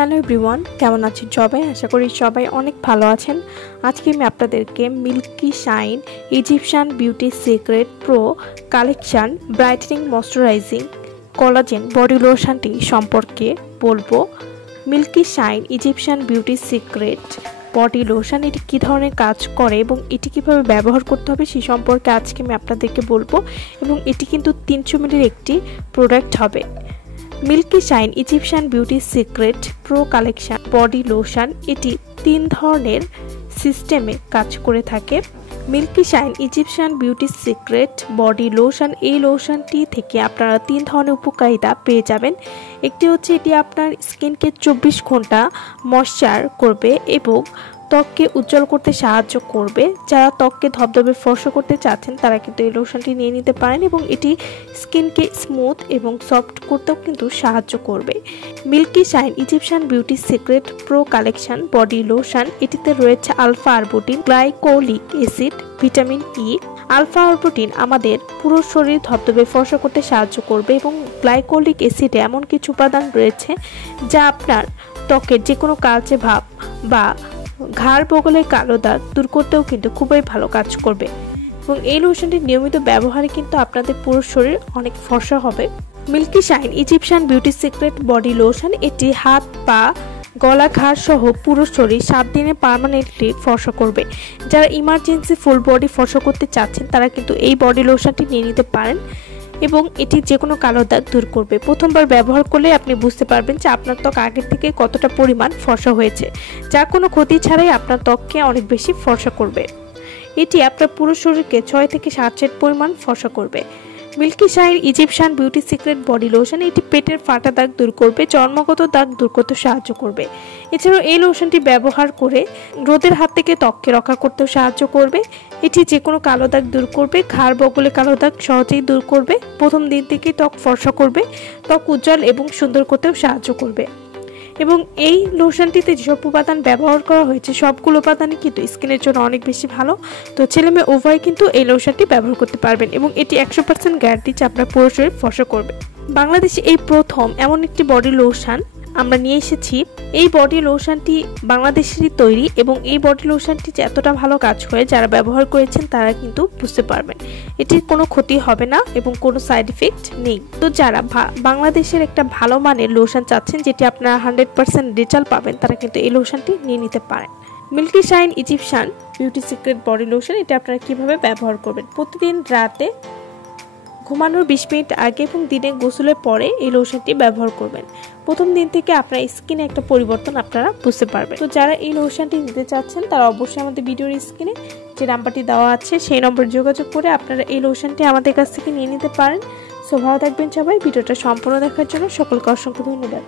Hello everyone, কেমন আছেন সবাই? আশা করি সবাই অনেক ভালো আছেন। আজকে আমি আপনাদেরকে Milky shine Egyptian beauty secret pro collection brightening moisturising collagen body লোশনটি সম্পর্কে বলবো। Milky shine Egyptian beauty secret body lotion এটি কী ধরনের কাজ করে এবং এটি কীভাবে ব্যবহার করতে হবে সে সম্পর্কে আজকে আমি আপনাদেরকে বলবো। এবং এটি কিন্তু 300 ml একটি প্রোডাক্ট হবে। Milky shine Egyptian beauty secret pro collection body lotion এটি 3 ধরনের সিস্টেমে কাজ করে থাকে। Milky shine Egyptian beauty secret body lotion, এই লোশনটি থেকে আপনারা 3 ধরনের উপকারিতা পেয়ে যাবেন। একটি হচ্ছে এটি আপনার স্কিনকে 24 ঘন্টা ময়শ্চার করবে এবং ত্বককে উজ্জ্বল করতে সাহায্য করবে। যারা ত্বককে ধবধবে ফর্সা করতে চাচ্ছেন তারা কিন্তু এই লোশনটি নিয়ে নিতে পারেন এবং এটি স্কিনকে স্মুথ এবং সফট করতেও কিন্তু সাহায্য করবে। Milky shine Egyptian beauty secret pro collection body lotion এটিতে রয়েছে alpha arbutin, glycolic acid, vitamin E. Alpha arbutin আমাদের পুরো শরীর ধবধবে ফর্সা করতে সাহায্য করবে এবং গ্লাইকোলিক অ্যাসিডে এমন কিছু উপাদান রয়েছে যা আপনার ত্বকের যে কোনো কালচে ভাব বা ঘাড় বগলের কালো দাগ দূর করতেও কিন্তু খুবই ভালো কাজ করবে এবং এই লোশনটির নিয়মিত ব্যবহারে কিন্তু আপনাদের পুরো শরীর অনেক ফর্সা হবে। Milky shine Egyptian beauty secret body lotion এটি হাত, পা, গলা, ঘাড় সহ পুরো শরীর 7 দিনে পার্মানেন্টলি ফর্সা করবে। যারা ইমার্জেন্সি ফুল বডি ফর্সা করতে চাচ্ছেন তারা কিন্তু এই বডি লোশনটি নিয়ে নিতে পারেন এবং এটি যে কোনো কালো দাগ দূর করবে। প্রথমবার ব্যবহার করলে আপনি বুঝতে পারবেন যে আপনার ত্বক আগের থেকে কতটা পরিমাণ ফর্সা হয়েছে, যা কোনো ক্ষতি ছাড়াই আপনার ত্বককে অনেক বেশি ফর্সা করবে। এটি আপনার পুরো শরীরকে 6 থেকে 7 সেট পরিমাণ ফর্সা করবে। Milky shine Egyptian beauty secret body lotion এটি পেটের ফাটা দাগ দূর করবে, জন্মগত দাগ দূর করতে সাহায্য করবে। এছাড়াও এই লোশনটি ব্যবহার করে রোদের হাত থেকে ত্বককে রক্ষা করতেও সাহায্য করবে। এটি যে কোনো কালো দাগ দূর করবে, ঘাড় বগলে কালো দাগ সহজেই দূর করবে, প্রথম দিন থেকেই ত্বক ফর্সা করবে, ত্বক উজ্জ্বল এবং সুন্দর করতেও সাহায্য করবে। এবং এই লোশনটিতে যেসব উপাদান ব্যবহার করা হয়েছে সবগুলো উপাদানই কিন্তু স্কিনের জন্য অনেক বেশি ভালো। তো ছেলে মেয়ে উভয় কিন্তু এই লোশনটি ব্যবহার করতে পারবেন এবং এটি 100% গ্যারান্টি যে আপনার পুরো শরীর ফর্সা করবে। বাংলাদেশে এই প্রথম এমন একটি বডি লোশন আমরা নিয়ে এসেছি। এই বডি লোশনটি বাংলাদেশেরই তৈরি এবং এই বডি লোশনটি যে এতটা ভালো কাজ করে যারা ব্যবহার করেছেন তারা কিন্তু বুঝতে পারবেন এটির কোনো ক্ষতি হবে না এবং কোনো সাইড ইফেক্ট নেই। তো যারা বাংলাদেশের একটা ভালো মানের লোশন চাচ্ছেন যেটি আপনারা 100% রেজাল্ট পাবেন তারা কিন্তু এই লোশনটি নিয়ে নিতে পারেন। Milky shine Egyptian beauty secret body lotion এটা আপনারা কিভাবে ব্যবহার করবেন? প্রতিদিন রাতে ঘুমানোর 20 মিনিট আগে এবং দিনে গোসলের পরে এই লোশনটি ব্যবহার করবেন। প্রথম দিন থেকে আপনার স্কিনে একটা পরিবর্তন আপনারা বুঝতে পারবেন। তো যারা এই লোশনটি নিতে চাচ্ছেন তারা অবশ্যই আমাদের ভিডিওর স্ক্রিনে যে নাম্বারটি দেওয়া আছে সেই নম্বরে যোগাযোগ করে আপনারা এই লোশনটি আমাদের কাছ থেকে নিয়ে নিতে পারেন। সো ভালো থাকবেন সবাই। ভিডিওটা সম্পূর্ণ দেখার জন্য সকলকে অসংখ্য ধন্যবাদ।